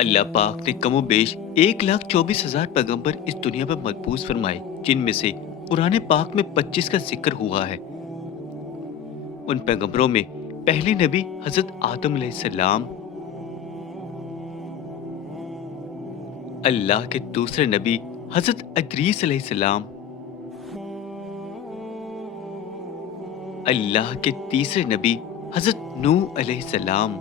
اللہ پاک نے کم و بیش 1,24,000 پیغمبر اس دنیا پر مبعوث فرمائے، جن میں سے قرآن پاک میں 25 کا ذکر ہوا ہے۔ ان پیغمبروں میں پہلی نبی حضرت آدم علیہ السلام، اللہ کے دوسرے نبی حضرت ادریس علیہ السلام، اللہ کے تیسرے نبی حضرت نوح علیہ السلام،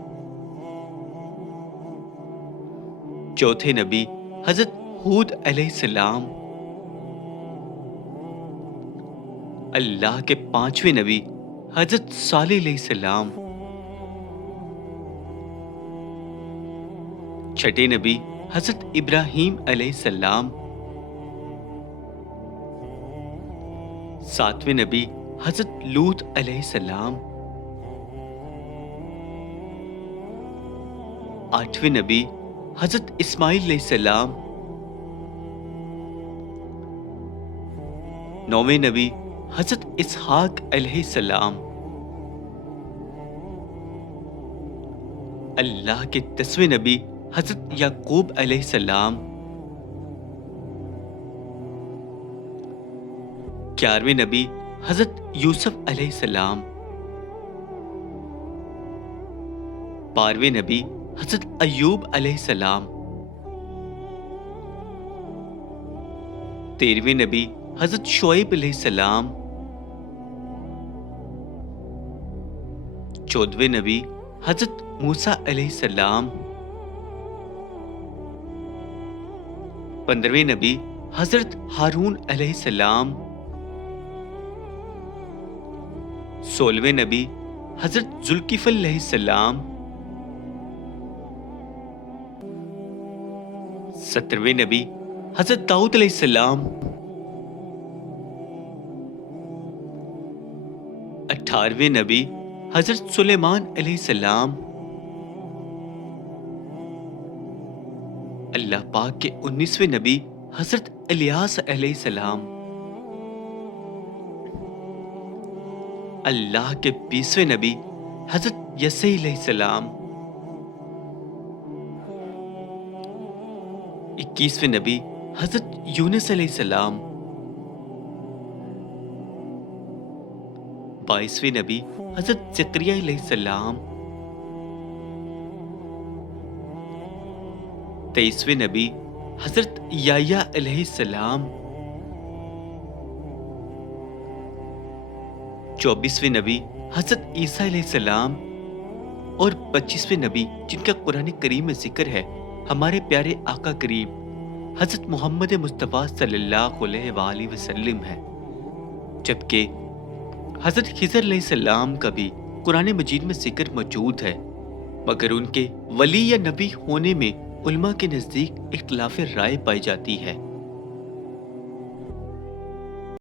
چوتھے نبی حضرت ہود علیہ السلام، اللہ کے پانچویں نبی حضرت صالح علیہ السلام، چھٹے نبی حضرت ابراہیم علیہ السلام، ساتویں نبی حضرت لوط علیہ السلام، آٹھویں نبی حضرت اسماعیل علیہ السلام، نویں نبی حضرت اسحاق علیہ السلام، اللہ کے 10ویں نبی حضرت یعقوب علیہ السلام، 11ویں نبی حضرت یوسف علیہ السلام، 12ویں نبی حضرت ایوب علیہ السلام، 13ویں نبی حضرت شعیب علیہ السلام، 14ویں نبی حضرت موسیٰ علیہ السلام، 15ویں نبی حضرت ہارون علیہ السلام، 16ویں نبی حضرت ذوالکفل علیہ السلام، 17ویں نبی حضرت داؤد علیہ السلام، 18ویں نبی حضرت سلیمان علیہ السلام، اللہ پاک کے 19ویں نبی حضرت الیاس علیہ السلام، اللہ کے 20ویں نبی حضرت یسیع علیہ السلام، 21ویں نبی حضرت یونس علیہ السلام، 22ویں نبی حضرت زکریا علیہ السلام، 23ویں نبی حضرت یحییٰ علیہ السلام، 24ویں نبی حضرت عیسیٰ علیہ السلام، اور 25ویں نبی جن کا قرآن کریم میں ذکر ہے ہمارے پیارے آقا کریم حضرت محمد مصطفیٰ صلی اللہ علیہ وآلہ وسلم ہے، جبکہ حضرت خضر علیہ السلام کا بھی قرآن مجید میں ذکر موجود ہے، مگر ان کے ولی یا نبی ہونے میں علماء کے نزدیک اختلاف رائے پائی جاتی ہے۔